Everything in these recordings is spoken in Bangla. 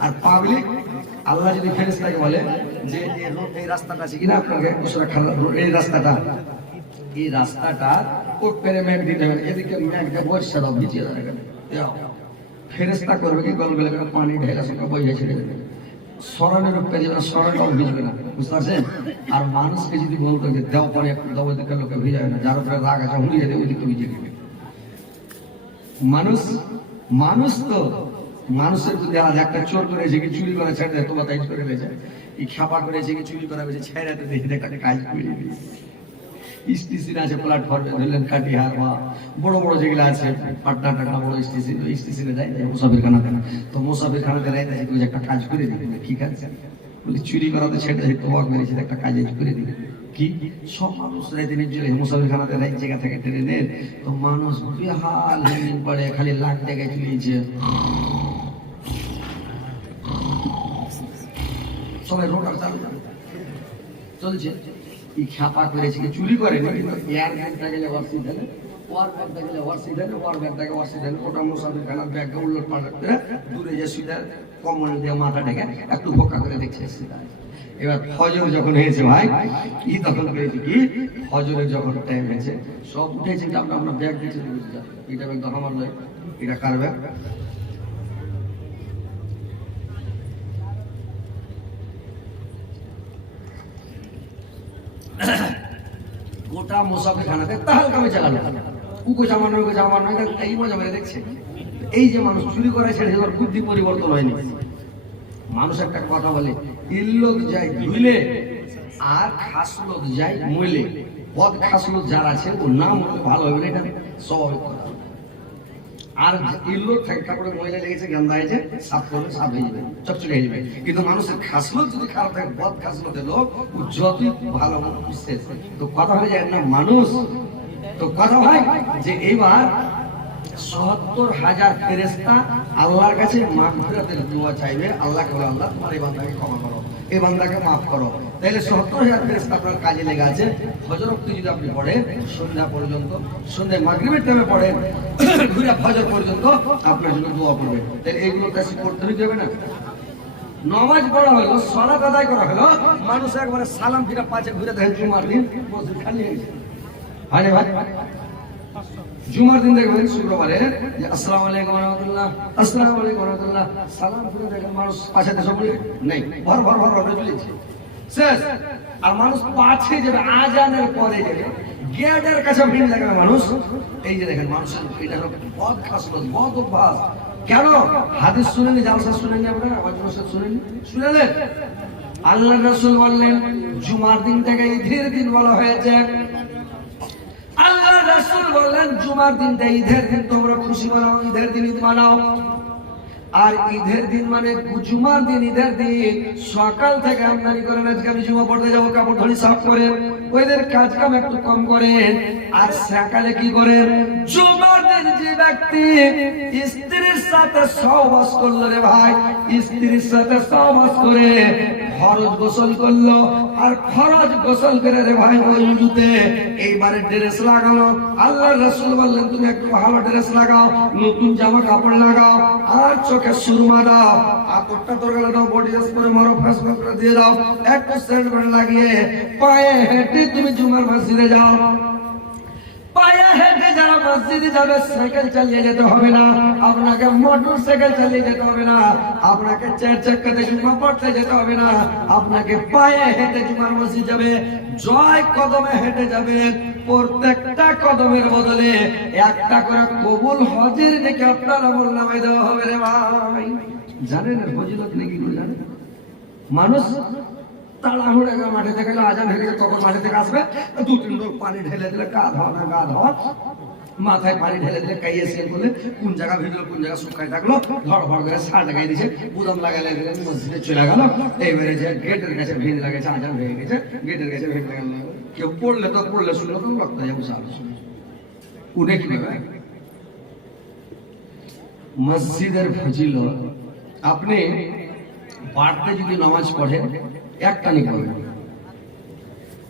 আর যদি ফেরেস্তা করবে কি? গল পানি ঢেলা সঙ্গে ছেড়ে দেবে। স্মরণের স্মরণটাও ভিজবে না। বুঝতে পারছেন? আর মানুষকে যদি বলতো যে দেওয়া পরে দেওয়া দিকে লোকে ভিজাবে না। যার উপরে রাগ আছে হুড়িয়ে দেবে ওইদিকে ভিজিয়ে দেবে। মানুষ মানুষ তো মানুষের যদি আজ একটা চোর করে যে কি চুরি করে ছেড়ে দেয়, তোমার তাই করে বেছে এই খাপা করে যে কি চুরি করা বেছে ছেড়ে তো দেখি কাজ করে স্টেশন আছে প্ল্যাটফর্মে ধরলেন কাটিহার বা বড় বড় যেগুলো আছে, পাটনা টাটনা, বড় স্টেশন ওই স্টেশনে যায় যায় মুসাফির খানাতে তো মুসাফির খানাতে রায় দেয় একটা কাজ করে দিবি কি কাজ বলি, চুরি করা তো ছেড়ে দেয় তোমাকে মেরেছে একটা কাজ করে দিবি কি? সব মানুষ দিনের জন্য মুসাফির খানাতে রায় জায়গা থেকে ট্রেনের তো মানুষ বেহাল হ্যাঙ্গিং পড়ে খালি লাখ জায়গায় চলেছে সবাই রোড আর চালু। চলছে। এই খ্যাপা করেছে কি? চুরি করে না কিন্তু এয়ার ব্যাগটা গেলে অসুবিধা দেন ওয়ার ব্যাগটা গেলে ওয়ার্সি দেন ওয়ার ব্যাগটাকে ওয়ার্সি দেন ওটা মুসাফির খানার ব্যাগটা দূরে যে সুইদার কমল দিয়ে মাথা ডেকে একটু বোকা করে দেখছে সিধা। এবার ফজর যখন হয়েছে ভাই, কি তখন করেছে কি? ফজরের যখন টাইম হয়েছে, সব উঠেছে আমরা আমরা ব্যাগ দিয়েছে এটা ব্যাগ তো আমার এটা কার ব্যাগ? গোটা মুসাফির খানাতে কামে চালানো। উকো জামা নয় জামা নয় এই মজা মেরে দেখছে। এই যে মানুষ চুরি করে ছেড়ে ওর বুদ্ধি পরিবর্তন হয়নি। মানুষ একটা কথা বলে ইল লোক যায় ধুইলে, আর খাস লোক যায় মইলে। পদ খাস লোক যার আছে, ওর নাম ভালো হবে না, এটা স্বাভাবিক কথা। আর ইল্লো থাকে কাপড়ে ময়লা লেগেছে গন্ধা হয়েছে, সাফ করলে সাফ হয়ে যাবে, চকচকে হয়ে যাবে। কিন্তু মানুষের খাসলত যদি খারাপ থাকে, বদ খাসলতের লোক যতই ভালো বিশেষ তো কথা হয়ে যায় না, মানুষ তো কথা ভাই যে এইবার সত্তর হাজার ফেরেস্তা আল্লাহর কাছে মাগফিরাতের দোয়া চাইবে। আল্লাহকে বলে, আল্লাহ, তোমার এই বান্দাকে ক্ষমা করো, এই বান্দাকে মাফ করো। তাহলে সত্তর হাজার ফেরেস্তা আপনার কাজে লেগে আছে। ফজর অব্দি যদি আপনি পড়েন, সন্ধ্যা পর্যন্ত সন্ধ্যায় মাগরিবের টাইমে পড়েন, ঘুরে ফজর পর্যন্ত আপনার জন্য দোয়া করবে। তাহলে এইগুলো কাছে করতে হবে না। নমাজ পড়া হলো সলাত আদায় করা হলো, মানুষ একবারে সালাম ফিরা পাঁচে ঘুরে দেখেন জুমার দিন খালি হয়ে গেছে। আরে ভাই, জুমার দিন দেখবেন শুক্রবারে আসসালামু আলাইকুম রহমতুল্লাহ, আসসালামু আলাইকুম রহমতুল্লাহ, সালাম করে দেখেন মানুষ পাশে দেশে বলে, নেই, ভর ভর ভর চলেছে। শেষ। আর মানুষ পাছে যাবে আজানের পরে যাবে, গেটের কাছে ভিড় লাগবে মানুষ। এই যে দেখেন মানুষের এটা বদ বদ অভ্যাস। কেন? হাদিস শুনেনি জালসা শুনেনি আপনারা? নসিহত শুনেনি শুনেলেন? আল্লাহ রাসূল বললেন, জুমার দিনটাকে ঈদের দিন বলা হয়েছে রাসূল বললেন জুমার দিনটা ঈদের দিন তোমরা খুশি মানাও ঈদের দিন ঈদ মানাও। আর ঈদের দিন মানে জুমার দিন, ঈদের দিন সকাল থেকে আমদানি করেন আজকে আমি জুমা পড়তে যাব, কাপড় ধরি সাফ করেন ওইদের কাজ কাম একটু কম করেন আর সকালে কি করেন জুমার দিন যে ব্যক্তি স্ত্রীর সাথে সহবাস করল রে ভাই, স্ত্রীর সাথে সহবাস করে ফরজ গোসল করল, আর ফরজ গোসল করে রে ভাই ওই উজুতে এইবারে ড্রেস লাগালো আল্লাহ রাসূল বললেন, তুমি একটু ভালো ড্রেস লাগাও, নতুন জামা কাপড় লাগাও, আর চোখে সুরমা দাও। আতরটা তোর গেলে দাও বডি করে মারো ফেস করে দিয়ে দাও। একটু সেন্ট করে লাগিয়ে পায়ে হেঁটে তুমি জুমার মসজিদে যাও। পায়ে হেঁটে যারা মসজিদে যাবে, সাইকেল চালিয়ে যেতে হবে না। আপনাকে মোটর সাইকেল চালিয়ে যেতে হবে না। আপনাকে যেতে হবে না। আপনাকে পায়ে হেঁটে মসজিদ যাবে, জয় কদমে হেঁটে প্রত্যেকটা কদমের বদলে একটা করে কবুল হজের নাকি আপনার আমল নামাই দেওয়া হবে রে ভাই। জানেন ফজিলত নাকি জানেন? মানুষ তাড়াহুড়ে করে মাঠে থেকে হয়ে গেছে, তখন মাঠে থেকে আসবে। দু, তিন লোক পানি ঢেলে দিলে, গা ধোয়া না, গা ধোয়া। মাথায় পানি ঢেলে দিলে, কাইয়ে করলে কোন জায়গা ভিজলো কোন জায়গা শুকায় থাকল, ধর ধর করে সার লাগাই দিয়েছে বুদম লাগালে মসজিদে চলে গেল। এইবারে যে গেটের কাছে ভিড় লাগেছে আজান হয়ে গেছে, গেটের কাছে ভিড় লাগাল কেউ পড়লে তো পড়লে শুনলো তো, রক্ত যাব উঠে কি দেবে মসজিদের ফজিল আপনি বাড়তে যদি নামাজ পড়েন একটা নিয়ে করবেন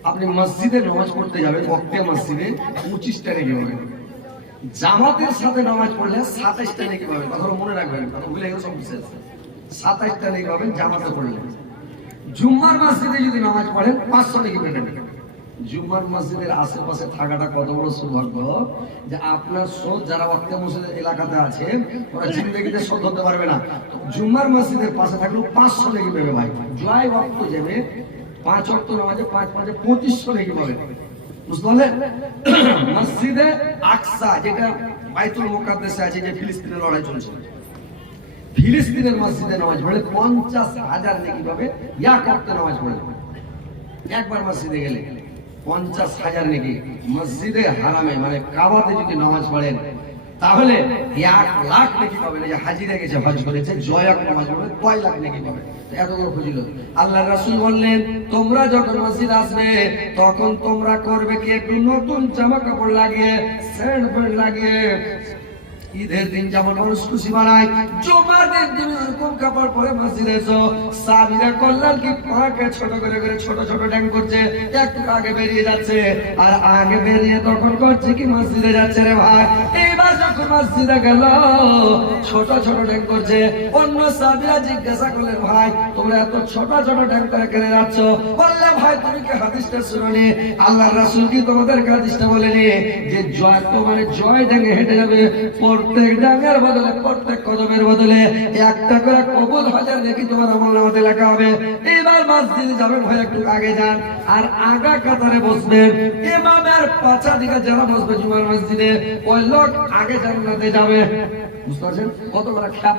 আপনি মসজিদে নামাজ পড়তে যাবেন অক্টে মসজিদে পঁচিশটা রেখে যাবেন জামাতের সাথে নামাজ পড়লে সাতাইশটা নিকে পাবেন কথা মনে রাখবেন, কথা ভুলে গেলে সব বিশেষ সাতাইশটা নিকে পাবেন জামাতে পড়লে। জুম্মার মসজিদে যদি নামাজ পড়েন, পাঁচশো নাকি পেবেন জুম্মার মসজিদের আশেপাশে থাকাটা কত বড় সৌভাগ্য যে আপনার শোধ যারা ওয়াক্তে মসজিদের এলাকাতে আছে ওরা জিন্দগিতে শোধ হতে পারবে না। জুম্মার মসজিদের পাশে থাকলেও পাঁচশো লেগে পাবে ভাই। জয় ওয়াক্ত যাবে, পাঁচ অক্ট নামাজে পাঁচ পাঁচে পঁচিশশো লেগে পাবে। বুঝতে মসজিদে আকসা, যেটা বাইতুল মুকাদ্দাসে আছে, যে ফিলিস্তিনের লড়াই চলছে। ফিলিস্তিনের মসজিদে নামাজ পড়ে পঞ্চাশ হাজার নাকি পাবে, এক নামাজ পড়ে একবার মসজিদে গেলে গেলে। পঞ্চাশ হাজার নাকি মসজিদে হারামে মানে কাবাতে যদি নামাজ পড়েন, তাহলে এক লাখ নাকি পাবেন। যে হাজিরা গেছে, হজ করেছে জয়াক নামাজ পড়বে, কয় লাখ নাকি পাবে তো এত বড় ফজিল আল্লাহ রাসুল বললেন, তোমরা যখন মসজিদ আসবে, তখন তোমরা করবে কি? একটু নতুন জামা কাপড় লাগিয়ে স্যান্ড প্যান্ট লাগিয়ে ঈদের দিন যেমন মানুষ খুশি বানায়, জুমার দিন তুমি এরকম কাপড় পরে মসজিদে এসো। সাবিরা কল্যাণ কি পাকে ছোট করে করে ছোট ছোট ড্যাং করছে, একটু আগে বেরিয়ে যাচ্ছে। আর আগে বেরিয়ে তখন করছে কি মসজিদে যাচ্ছে রে ভাই? প্রত্যেক ডাঙ্গার বদলে, প্রত্যেক কদমের বদলে একটা করে কবুল হাজার দেখি তোমার আমল লেখা হবে। এবার মসজিদে যাবেন ভাই, একটু আগে যান। আর আগা কাতারে বসবেন। ইমামের পাছা দিকে যারা বসবে জুমার মসজিদে। ওই লোক আগে জান্নাতে যাবে। তারপরে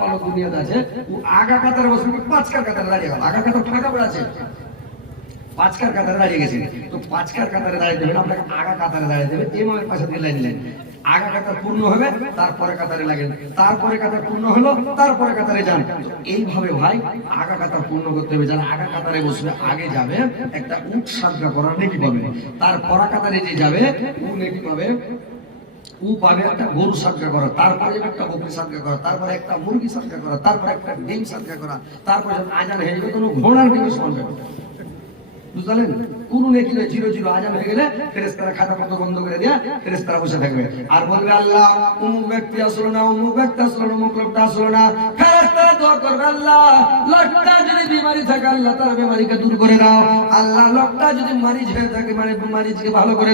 কাতারে লাগেন। তারপরে কাতার পূর্ণ হলো, তারপরে কাতারে যান। এইভাবে ভাই, আগা কাতার পূর্ণ করতে হবে। যারা আগা কাতারে বসবে, আগে যাবে। একটা উট সাজা করার নেকি পাবে। তার পরা কাতারে যে যাবে, ও নেকি পাবে ও পাবে একটা গরু সাদকা করা, তারপরে একটা বকরি সাদকা করা, তারপরে একটা মুরগি সাদকা করা, তারপরে একটা ডিম সাদকা করা, তারপরে যখন আজান হয়ে যাবে কোনো ঘোড়ার ডিম শুনবে বুঝলেন কোন নেকি জিরো জিরো আজান হয়ে গেলে ফেরেশতারা খাতা পত্র বন্ধ করে দিয়ে, ফেরেশতারা বসে থাকবে। আর বলবে আল্লাহ, অমুক ব্যক্তি আসলো না, অমুক ব্যক্তি আসলো না, অমুক লোকটা আসলো না। দূর করে দাও। মানে ভালো করে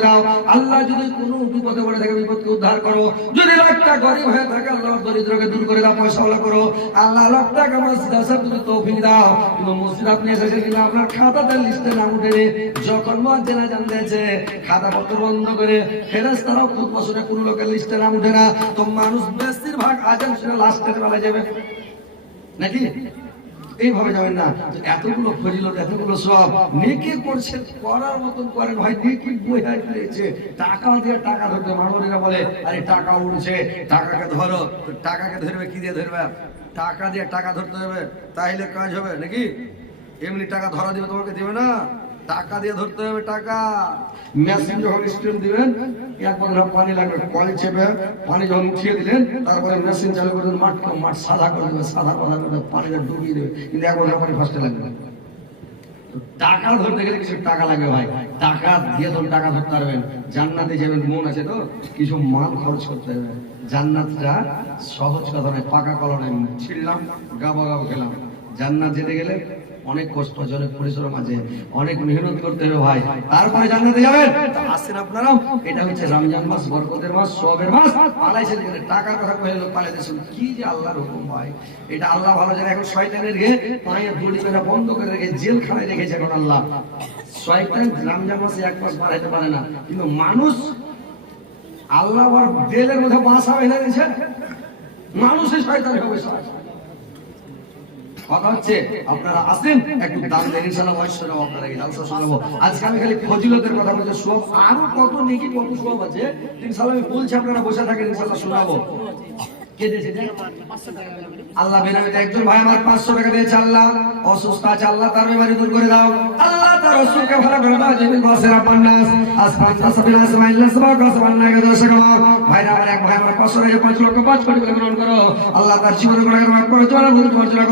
আপনি এসেছেন আপনার খাতাতে লিস্টে নাম উঠেনি যখন মজ্জেনা জানতেছে খাতা পত্র বন্ধ করে ফেরেস তারাও খুব বছরে কোন লোকের লিস্টে নাম উঠে না। তো মানুষ বেশিরভাগ আজান শুনে লাস্টের বেলা যাবে। নাকি? এইভাবে যাবেন না। এতগুলো ফজিলত, এতগুলো সব নেকি করছেন, করার মতন করেন। ভাই, নেকি বই হারিয়েছে টাকা দিয়ে টাকা ধরতে মানুষেরা বলে, আরে টাকা উঠছে টাকাকে ধরো। টাকাকে ধরবে, কি দিয়ে ধরবে? টাকা দিয়ে টাকা ধরতে হবে, তাইলে কাজ হবে। নাকি? এমনি টাকা ধরা দিবে তোমাকে, দিবে না? টাকা দিয়ে ধরতে হবে টাকা। মেশিন যখন স্টিল দিবেন এক বদলা পানি লাগবে পানি চেপে পানি যখন উঠিয়ে দিলেন তারপরে মেশিন চালু করে মাঠ মাঠ সাদা করে দেবে সাদা করে দেবে, পানিটা ডুবিয়ে দেবে কিন্তু এক বদলা পানি ফার্স্টে লাগবে। টাকা ধরতে গেলে কিছু টাকা লাগবে ভাই। টাকা দিয়ে ধরুন টাকা ধরতে পারবেন। জান্নাতে যাবেন মন আছে তো? কিছু মাল খরচ করতে হবে। জান্নাতটা সহজ কথা নয় পাকা কলা নয়। ছিড়লাম গাবো গাবো খেলাম। জান্নাত যেতে গেলে অনেক কষ্ট আছে অনেক পরিশ্রম আছে, অনেক মেহনত করতে হবে ভাই। তারপরে জান্নাতে যাবেন। আসেন আপনারা, এটা হচ্ছে রমজান মাস, বরকতের মাস, সবের মাস। পালাইছে যেখানে টাকার কথা কয়ে লোক পালাইতে কি যে আল্লাহর হুকুম ভাই। এটা আল্লাহ ভালো জানে, এখন শয়তানের গে পায়ে ধুলি মেরা বন্ধ করে রেখে, জেলখানায় রেখেছে এখন আল্লাহ। শয়তান রমজান মাসে এক মাস বাড়াইতে পারে না, কিন্তু মানুষ আল্লাহ আর দেলের মধ্যে বাসা এনে দিয়েছে। মানুষের শয়তান হবে। কথা হচ্ছে, আপনারা আসেন একটু দাম দেন, ইনশাআল্লাহ শোনাবো আপনারা কি জালসা শোনাবো। আজকে আমি খালি ফজিলতের কথা বলছি সব আরও কত নেকি, কত সব আছে? ইনশাআল্লাহ, আমি বলছি আপনারা বসে থাকেন, ইনশাআল্লাহ আল্লাহ বেনামিতে একজন ভাই আমার পাঁচশো টাকা দিয়েছে, আল্লাহ। অসুস্থ আছে, আল্লাহ তার বেমারি দূর করে দাও। আল্লাহ তার অসুখকে ভালো করে দাও জমিন বাসের আপনাস আসমান তাসবিল আসমাইল নাসবা কাসমান নাগা দশক ভাই আমার এক ভাই আমার পাঁচশো টাকা পাঁচ লক্ষ, পাঁচ কোটি করে গ্রহণ করো। আল্লাহ তার জীবন করে মাফ করো জোর তোমার জন্য